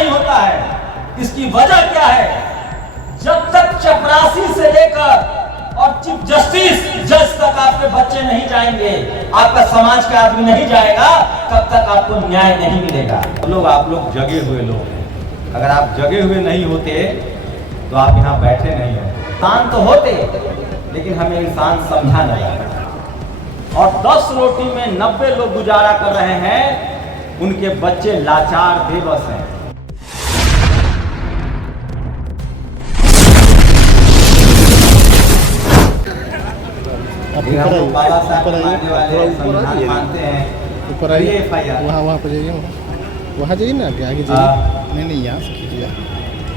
नहीं होता है? इसकी वजह क्या है? जब तक चपरासी से लेकर और चीफ जस्टिस जज तक आपके बच्चे नहीं जाएंगे, आपका समाज का आदमी नहीं जाएगा, तब तक आपको न्याय नहीं मिलेगा। आप लोग जगे हुए लोग हैं। अगर आप जगे हुए नहीं होते तो आप यहाँ बैठे नहीं हैं। इंसान तो होते, लेकिन हमें इंसान समझा नहीं। और 10 रोटी में 90 लोग गुजारा कर रहे हैं, उनके बच्चे लाचार बेबस हैं। बाबा साहब मानने वाले संविधान मानते हैं। ऊपर आइए, वहाँ पर जाइए, वहाँ जाइए ना, आगे जाइए। नहीं यहाँ से कीजिए।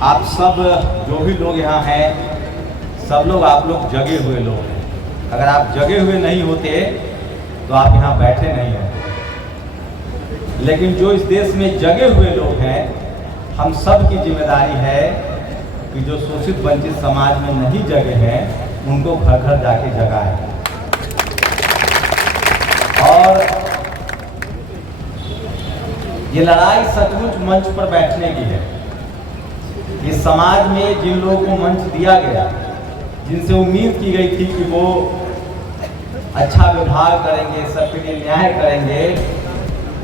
आप सब जो भी लोग यहाँ हैं, सब लोग आप लोग जगे हुए लोग हैं। अगर आप जगे हुए नहीं होते तो आप यहाँ बैठे नहीं हैं। लेकिन जो इस देश में जगे हुए लोग हैं, हम सब की जिम्मेदारी है कि जो शोषित वंचित समाज में नहीं जगे हैं, उनको घर घर जाके जगाएं। और ये लड़ाई सचमुच मंच पर बैठने की है। इस समाज में जिन लोगों को मंच दिया गया, जिनसे उम्मीद की गई थी कि वो अच्छा व्यवहार करेंगे, सबके लिए न्याय करेंगे,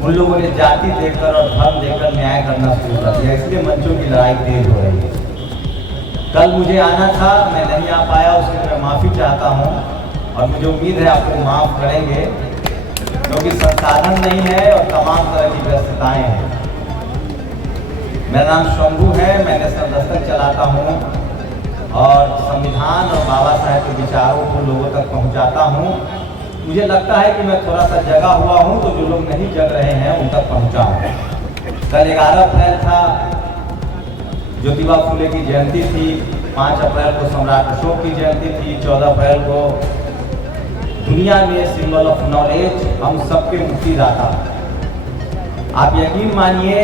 उन लोगों ने जाति देखकर और धर्म देखकर न्याय करना शुरू कर दिया। इसलिए मंचों की लड़ाई तेज हो रही है। कल मुझे आना था, मैं नहीं आ पाया, उसके लिए मैं माफ़ी चाहता हूँ। और मुझे उम्मीद है आप लोग माफ़ करेंगे, क्योंकि संसाधन नहीं है और तमाम तरह की व्यस्तताएं हैं। मेरा नाम शंभू है, मैं नेशनल दस्तक चलाता हूँ और संविधान और बाबा साहब के विचारों को लोगों तक पहुँचाता हूँ। मुझे लगता है कि मैं थोड़ा सा जगा हुआ हूँ, तो जो लोग नहीं जग रहे हैं उन तक पहुँचाऊँ। कल 11 अप्रैल था, ज्योतिबा फुले की जयंती थी। 5 अप्रैल को सम्राट अशोक की जयंती थी। 14 अप्रैल को दुनिया में सिंबल ऑफ नॉलेज, हम सबके मुक्तिदाता। आप यकीन मानिए,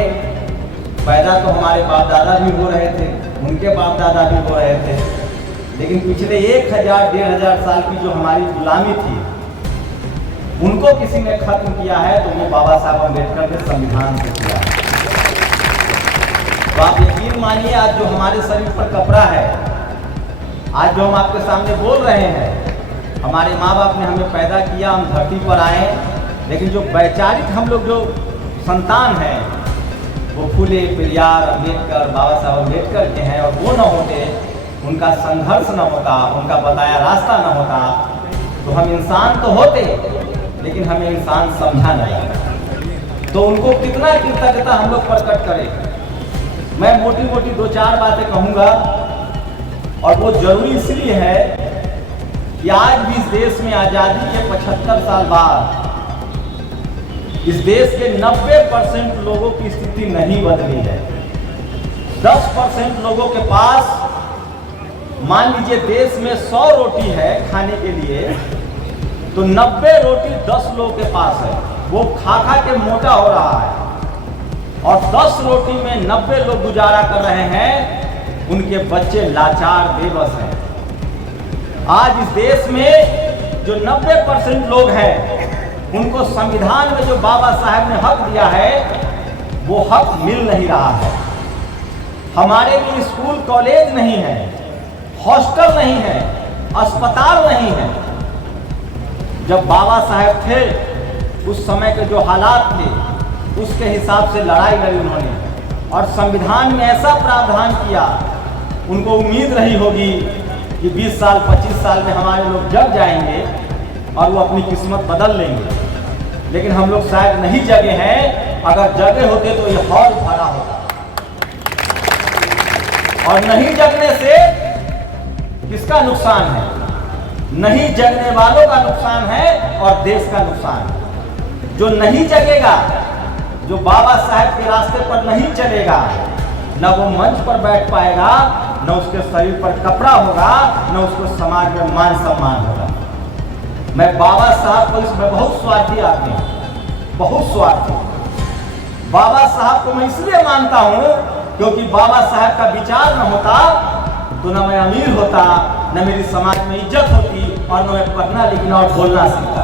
पैदा तो हमारे बाप दादा भी हो रहे थे, उनके बाप दादा भी हो रहे थे, लेकिन पिछले 1000-1500 साल की जो हमारी गुलामी थी, उनको किसी ने खत्म किया है, तो वो बाबा साहब अम्बेडकर के संविधान से किया है। तो आप यकीन मानिए, आज जो हमारे शरीर पर कपड़ा है, आज जो हम आपके सामने बोल रहे हैं, हमारे माँ बाप ने हमें पैदा किया, हम धरती पर आए, लेकिन जो वैचारिक हम लोग जो संतान हैं, वो फुले, पेरियार, अम्बेडकर, बाबा साहब अम्बेडकर के हैं। और वो न होते, उनका संघर्ष न होता, उनका बताया रास्ता न होता, तो हम इंसान तो होते, लेकिन हमें इंसान समझा नहीं। तो उनको कितना कृतज्ञता हम लोग प्रकट करें। मैं मोटी मोटी 2-4 बातें कहूँगा, और वो जरूरी इसलिए है कि आज भी इस देश में आज़ादी के 75 साल बाद इस देश के 90% लोगों की स्थिति नहीं बदली है। 10% लोगों के पास, मान लीजिए देश में 100 रोटी है खाने के लिए, तो 90 रोटी 10 लोगों के पास है। वो खा खा के मोटा हो रहा है। और 10 रोटी में 90 लोग गुजारा कर रहे हैं, उनके बच्चे लाचार बेबस हैं। आज इस देश में जो 90% लोग हैं, उनको संविधान में जो बाबा साहब ने हक दिया है, वो हक मिल नहीं रहा है। हमारे लिए स्कूल कॉलेज नहीं है, हॉस्टल नहीं है, अस्पताल नहीं है। जब बाबा साहब थे, उस समय के जो हालात थे, उसके हिसाब से लड़ाई लड़ी उन्होंने, और संविधान में ऐसा प्रावधान किया। उनको उम्मीद रही होगी कि 20 साल 25 साल में हमारे लोग जग जाएंगे और वो अपनी किस्मत बदल लेंगे, लेकिन हम लोग शायद नहीं जगे हैं। अगर जगे होते तो ये हॉल भरा होता। और नहीं जगने से किसका नुकसान है? नहीं जगने वालों का नुकसान है और देश का नुकसान है। जो नहीं जगेगा, जो बाबा साहब के रास्ते पर नहीं चलेगा, न वो मंच पर बैठ पाएगा, न उसके शरीर पर कपड़ा होगा, न उसको समाज में मान सम्मान होगा। मैं बाबा साहब को इसमें बहुत स्वार्थी आदमी हूँ, बहुत स्वार्थी। बाबा साहब को मैं इसलिए मानता हूँ क्योंकि बाबा साहब का विचार न होता तो न मैं अमीर होता, न मेरी समाज में इज्जत होती, और न मैं पढ़ना लिखना और बोलना सीखता।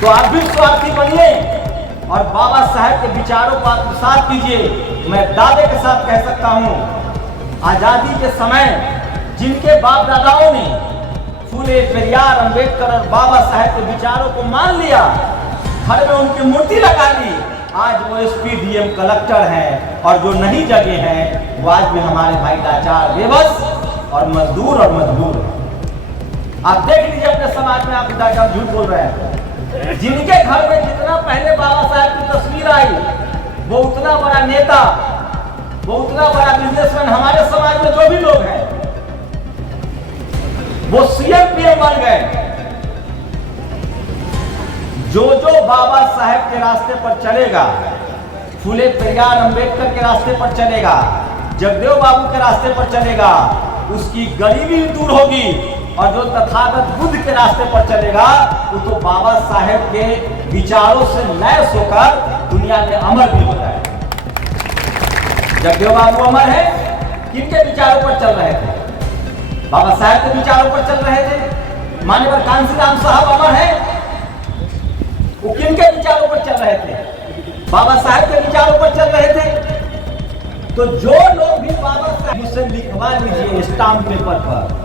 तो आप भी स्वार्थी बनिए, और बाबा साहेब के विचारों को आत्मसात कीजिए। मैं दावे के साथ कह सकता हूं, आजादी के समय जिनके बाप दादाओं ने फूले, पेरियार, अंबेडकर और बाबा साहेब के विचारों को मान लिया, घर में उनकी मूर्ति लगा ली, आज वो एसपी, डीएम, कलेक्टर हैं। और जो नहीं जगे हैं वो आज भी हमारे भाई लाचार, बेबस और मजदूर हैं। आप देख लीजिए अपने समाज में, आप दादा झूठ बोल रहे हैं। जिनके घर में जितना पहले बाबा साहेब की तस्वीर आई, वो उतना बड़ा नेता, वो उतना बड़ा बिजनेसमैन हमारे समाज में जो भी लोग हैं, वो सीएम पीएम बन गए। जो बाबा साहेब के रास्ते पर चलेगा, फूले, पेरियार, अंबेडकर के रास्ते पर चलेगा, जगदेव बाबू के रास्ते पर चलेगा, उसकी गरीबी दूर होगी। और जो तथागत बुद्ध के रास्ते पर चलेगा, वो तो बाबा साहेब के विचारों से लैस होकर दुनिया में अमर भी होता है। जगदेव बाबू अमर है, किनके विचारों पर चल रहे थे? बाबा साहेब के विचारों पर चल रहे थे। माननीय कांशीराम साहब अमर है, वो किनके विचारों पर चल रहे थे? बाबा साहेब के विचारों पर चल रहे थे। तो जो लोग भी बाबा साहेब, मुझसे लिखवा लीजिए स्टाम्प पेपर पर,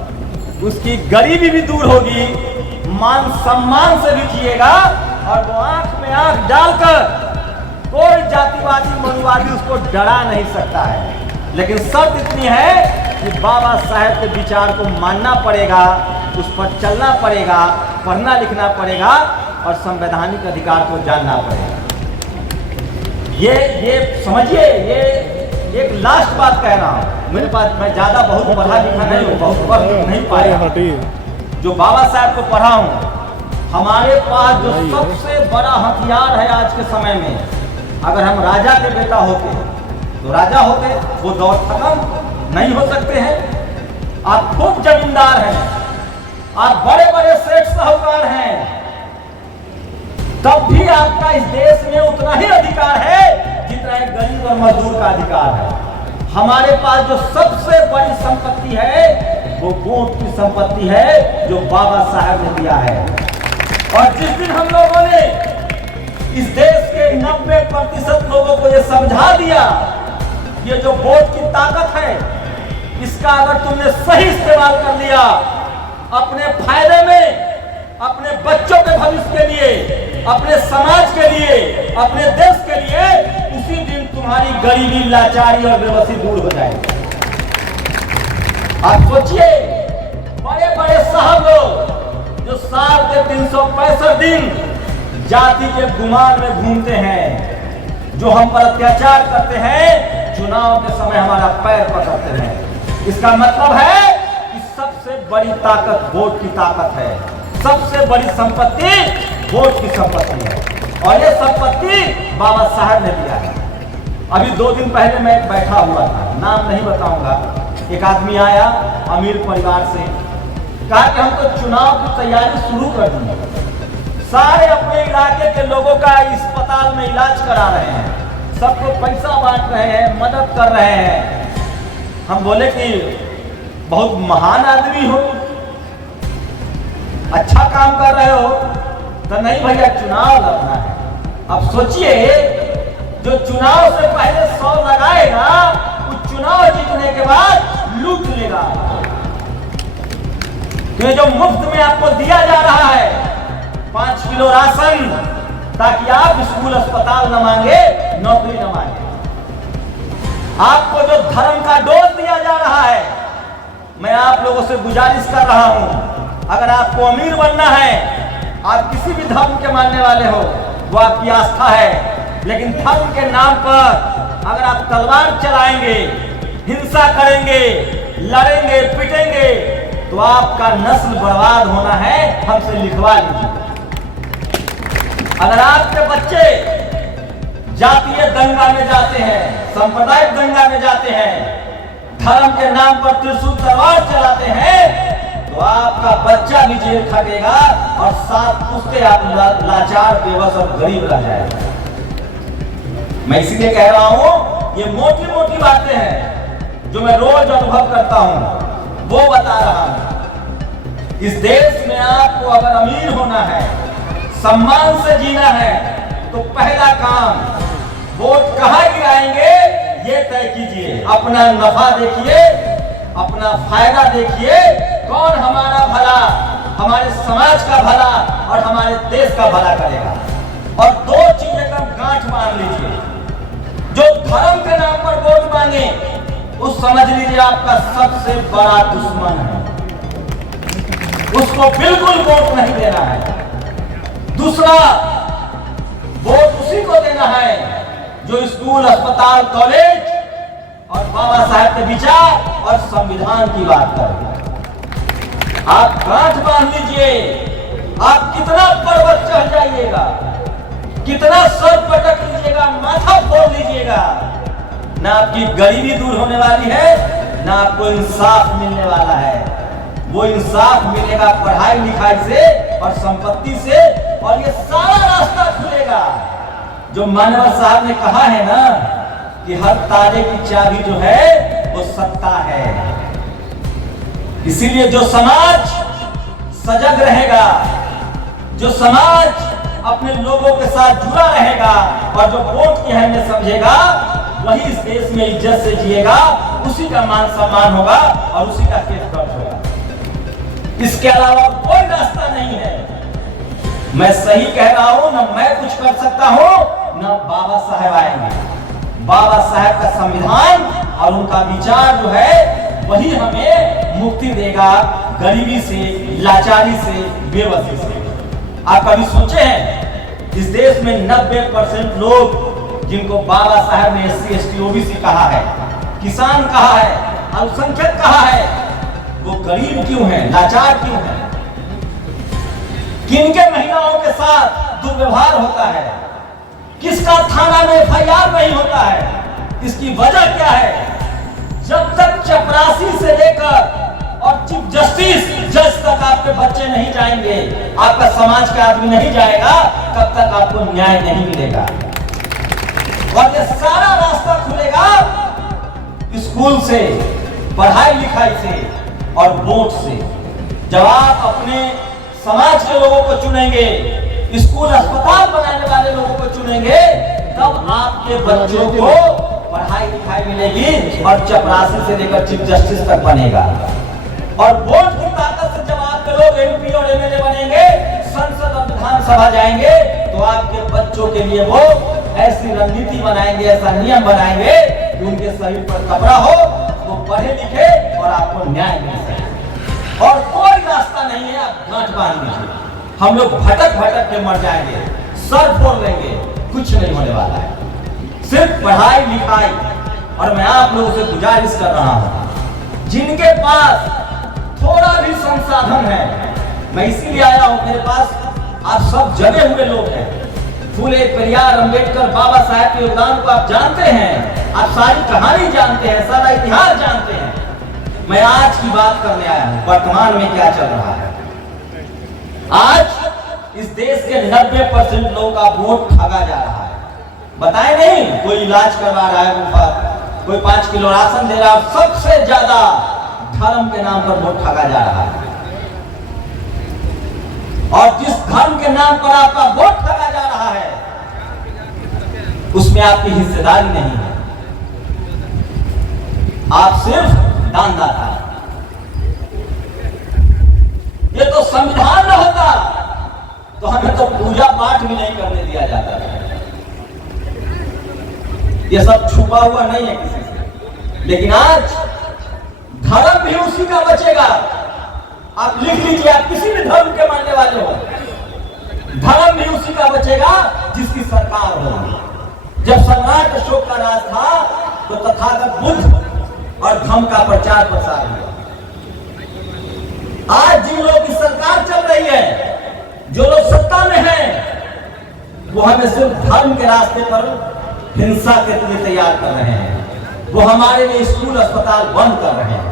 उसकी गरीबी भी दूर होगी, मान सम्मान से भी जिएगा, और वो आंख में आंख डालकर कोई जातिवादी, मनुवादी उसको डरा नहीं सकता है। लेकिन शर्त इतनी है कि बाबा साहेब के विचार को मानना पड़ेगा, उस पर चलना पड़ेगा, पढ़ना लिखना पड़ेगा और संवैधानिक अधिकार को जानना पड़ेगा। ये समझिए, ये एक लास्ट बात कह रहा हूँ। मेरे पास, मैं ज्यादा बहुत पढ़ा लिखा नहीं हूँ, बहुत पढ़ नहीं पाया। जो बाबा साहब को पढ़ा हूँ, हमारे पास जो सबसे बड़ा हथियार है आज के समय में, अगर हम राजा के बेटा होते तो राजा होते, वो दौर खत्म नहीं हो सकते हैं। आप खूब जमींदार हैं, आप बड़े बड़े सेठ साहूकार हैं, तब भी आपका इस देश में उतना ही अधिकार है जितना एक गरीब और मजदूर का अधिकार है। हमारे पास जो सबसे बड़ी संपत्ति है वो वोट की संपत्ति है, जो बाबा साहब ने दिया है। और जिस दिन हम लोगों ने इस देश के 90% लोगों को ये समझा दिया, ये जो वोट की ताकत है, इसका अगर तुमने सही इस्तेमाल कर लिया अपने फायदे में, अपने बच्चों के भविष्य के लिए, अपने समाज के लिए, अपने देश के लिए, उसी दिन तुम्हारी गरीबी, लाचारी और बेबसी दूर हो जाएगी। आप सोचिए, बड़े बड़े साहब लोग जो साल के 365 दिन जाति के गुमान में घूमते हैं, जो हम पर अत्याचार करते हैं, चुनाव के समय हमारा पैर पकड़ते हैं। इसका मतलब है कि सबसे बड़ी ताकत वोट की ताकत है, सबसे बड़ी संपत्ति वोट की संपत्ति है, और ये संपत्ति बाबा साहब ने दिया है। अभी 2 दिन पहले मैं बैठा हुआ था, नाम नहीं बताऊंगा, एक आदमी आया अमीर परिवार से, कहा कि हम तो चुनाव की तैयारी शुरू कर दी, सारे अपने इलाके के लोगों का अस्पताल में इलाज करा रहे हैं, सबको पैसा बांट रहे हैं, मदद कर रहे हैं। हम बोले कि बहुत महान आदमी हो, अच्छा काम कर रहे हो। तो नहीं भैया, चुनाव लड़ना है। अब सोचिए, जो चुनाव से पहले 100 लगाएगा, उस चुनाव जीतने के बाद लूट लेगा। तो जो मुफ्त में आपको दिया जा रहा है 5 किलो राशन, ताकि आप स्कूल अस्पताल न मांगे, नौकरी न मांगे। आपको जो धर्म का डोज दिया जा रहा है, मैं आप लोगों से गुजारिश कर रहा हूं, अगर आपको अमीर बनना है, आप किसी भी धर्म के मानने वाले हो, वो आपकी आस्था है, लेकिन धर्म के नाम पर अगर आप तलवार चलाएंगे, हिंसा करेंगे, लड़ेंगे, पिटेंगे, तो आपका नस्ल बर्बाद होना है। हमसे लिखवा लीजिए। अगर आपके बच्चे जातीय दंगा में जाते हैं, सांप्रदायिक दंगा में जाते हैं, धर्म के नाम पर त्रिशूल तलवार चलाते हैं, तो आपका बच्चा भी जेल खटेगा और 7 पुश्ते आप लाचार, बेबस और गरीब रह जाएगा। मैं इसीलिए कह रहा हूं, ये मोटी मोटी बातें हैं जो मैं रोज अनुभव करता हूं, वो बता रहा हूं। इस देश में आपको अगर अमीर होना है, सम्मान से जीना है, तो पहला काम वोट कहाँ गिराएंगे ये तय कीजिए। अपना नफा देखिए, अपना फायदा देखिए, कौन हमारा भला, हमारे समाज का भला और हमारे देश का भला करेगा। और दो चीजें का गांठ मान लीजिए, जो धर्म के नाम पर वोट मांगे उस समझ लीजिए आपका सबसे बड़ा दुश्मन है, उसको बिल्कुल वोट नहीं देना है। दूसरा, वोट उसी को देना है जो स्कूल, अस्पताल, कॉलेज और बाबा साहब के विचार और संविधान की बात करें। आप गांठ बांध लीजिए, आप कितना पर्वत चढ़ जाइएगा, कितना सर पटक लीजिएगा, माथा फोड़ लीजिएगा, ना आपकी गरीबी दूर होने वाली है, ना आपको इंसाफ मिलने वाला है। वो इंसाफ मिलेगा पढ़ाई लिखाई से और संपत्ति से, और ये सारा रास्ता खुलेगा। जो मानव साहब ने कहा है ना कि हर ताले की चाबी जो है वो सत्ता है। इसीलिए जो समाज सजग रहेगा, जो समाज अपने लोगों के साथ जुड़ा रहेगा और जो वोट की अहमियत समझेगा, वही इस देश में इज्जत से जिएगा, उसी का मान सम्मान होगा और उसी का केस दर्ज होगा। इसके अलावा कोई रास्ता नहीं है। मैं सही कह रहा हूं, ना मैं कुछ कर सकता हूं, ना बाबा साहब आएंगे। बाबा साहब का संविधान और उनका विचार जो है वही हमें मुक्ति देगा गरीबी से, लाचारी से, बेबसी से। आप कभी सोचे हैं इस देश में 90% लोग जिनको बाबा साहब ने SC ST OBC कहा है, किसान कहा है, अल्पसंख्यक कहा है, वो गरीब क्यों है, लाचार क्यों है? किनके महिलाओं के साथ दुर्व्यवहार होता है? किसका थाना में FIR नहीं होता है? इसकी वजह क्या है? जब तक चपरासी से लेकर और चीफ जस्टिस जज तक आपके बच्चे नहीं जाएंगे, आपका समाज का आदमी नहीं जाएगा, तब तक आपको न्याय नहीं मिलेगा। और ये सारा रास्ता खुलेगा स्कूल से, पढ़ाई लिखाई से और वोट से। जब आप अपने समाज के लोगों को चुनेंगे, स्कूल अस्पताल बनाने वाले लोगों को चुनेंगे, तब आपके बच्चों को पढ़ाई लिखाई मिलेगी और चपरासी से लेकर चीफ जस्टिस तक बनेगा। और वोट की ताकत से जब आपके लोग MP और MLA बनेंगे, संसद और विधानसभा जाएंगे, तो आपके बच्चों के लिए वो ऐसी रणनीति बनाएंगे, ऐसा नियम बनाएंगे कि उनके शरीर पर कपड़ा हो, वो पढ़े लिखे और आपको न्याय मिल सके। और कोई रास्ता नहीं है, आप गांठ बांध लीजिए। हम लोग भटक भटक के मर जाएंगे, सर फोड़ लेंगे, कुछ नहीं होने वाला है। सिर्फ पढ़ाई लिखाई। और मैं आप लोगों से गुजारिश कर रहा हूं, जिनके पास थोड़ा भी संसाधन है, मैं इसीलिए आया हूं, मेरे पास आप सब जगे हुए लोग हैं। फूले, पेरियार, अंबेडकर, बाबा साहब के योगदान को आप जानते हैं, आप सारी कहानी जानते हैं, सारा इतिहास जानते हैं। मैं आज की बात करने आया हूं, वर्तमान में क्या चल रहा है। आज इस देश के 90% लोगों का वोट ठगा जा रहा है। बताए नहीं, कोई इलाज करवा रहा है मुफ्त, कोई 5 किलो राशन दे रहा है, सबसे ज्यादा धर्म के नाम पर वोट ठगा जा रहा है। और जिस धर्म के नाम पर आपका वोट ठगा जा रहा है, उसमें आपकी हिस्सेदारी नहीं है, आप सिर्फ दानदाता हैं। ये तो संविधान न होता तो हमें तो पूजा पाठ भी नहीं करने दिया जाता है। ये सब छुपा हुआ नहीं है किसी से। लेकिन आज धर्म भी उसी का बचेगा। आप लिख लीजिए, आप किसी भी धर्म के मानने वाले हो, धर्म भी उसी का बचेगा जिसकी सरकार होगी। जब सम्राट अशोक का राज था तो तथागत बुद्ध और धर्म का प्रचार प्रसार हुआ। आज जिन लोगों की सरकार चल रही है, जो लोग सत्ता में हैं, वो हमें सिर्फ धर्म के रास्ते पर हिंसा के लिए तैयार कर रहे हैं। वो हमारे लिए स्कूल अस्पताल बंद कर रहे हैं।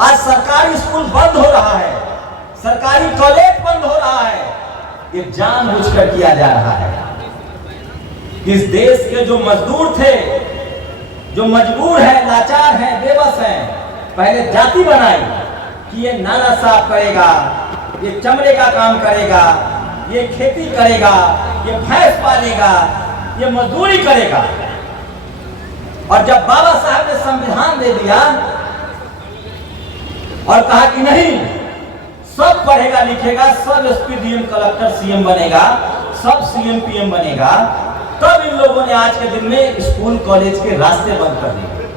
आज सरकारी स्कूल बंद हो रहा है, सरकारी कॉलेज बंद हो रहा है। ये जानबूझकर किया जा रहा है। इस देश के जो मजदूर थे, जो मजबूर है, लाचार है, बेबस है, पहले जाति बनाई कि ये नाला साफ करेगा, ये चमड़े का काम करेगा, ये खेती करेगा, ये भैंस पालेगा, ये मजदूरी करेगा। और जब बाबा साहब ने संविधान दे दिया और कहा कि नहीं, सब पढ़ेगा लिखेगा, सब एसपी डीएम कलेक्टर सीएम बनेगा, सब सीएम पीएम बनेगा, तब इन लोगों ने आज के दिन में स्कूल कॉलेज के रास्ते बंद कर दिए।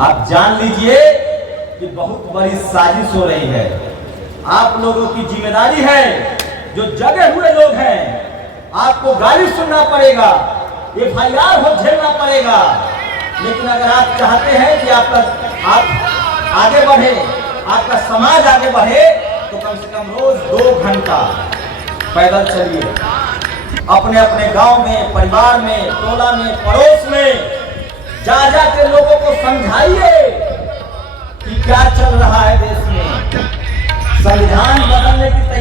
आप जान लीजिए कि बहुत बड़ी साजिश हो रही है। आप लोगों की जिम्मेदारी है, जो जगे हुए लोग हैं, आपको गाली सुनना पड़ेगा, FIR हो झेलना पड़ेगा। लेकिन अगर आप चाहते हैं कि आप आगे बढ़े, आपका समाज आगे बढ़े, तो कम से कम रोज 2 घंटा पैदल चलिए। अपने अपने गांव में, परिवार में, टोला में, पड़ोस में जा के लोगों को समझाइए कि क्या चल रहा है देश में। संविधान बदलने की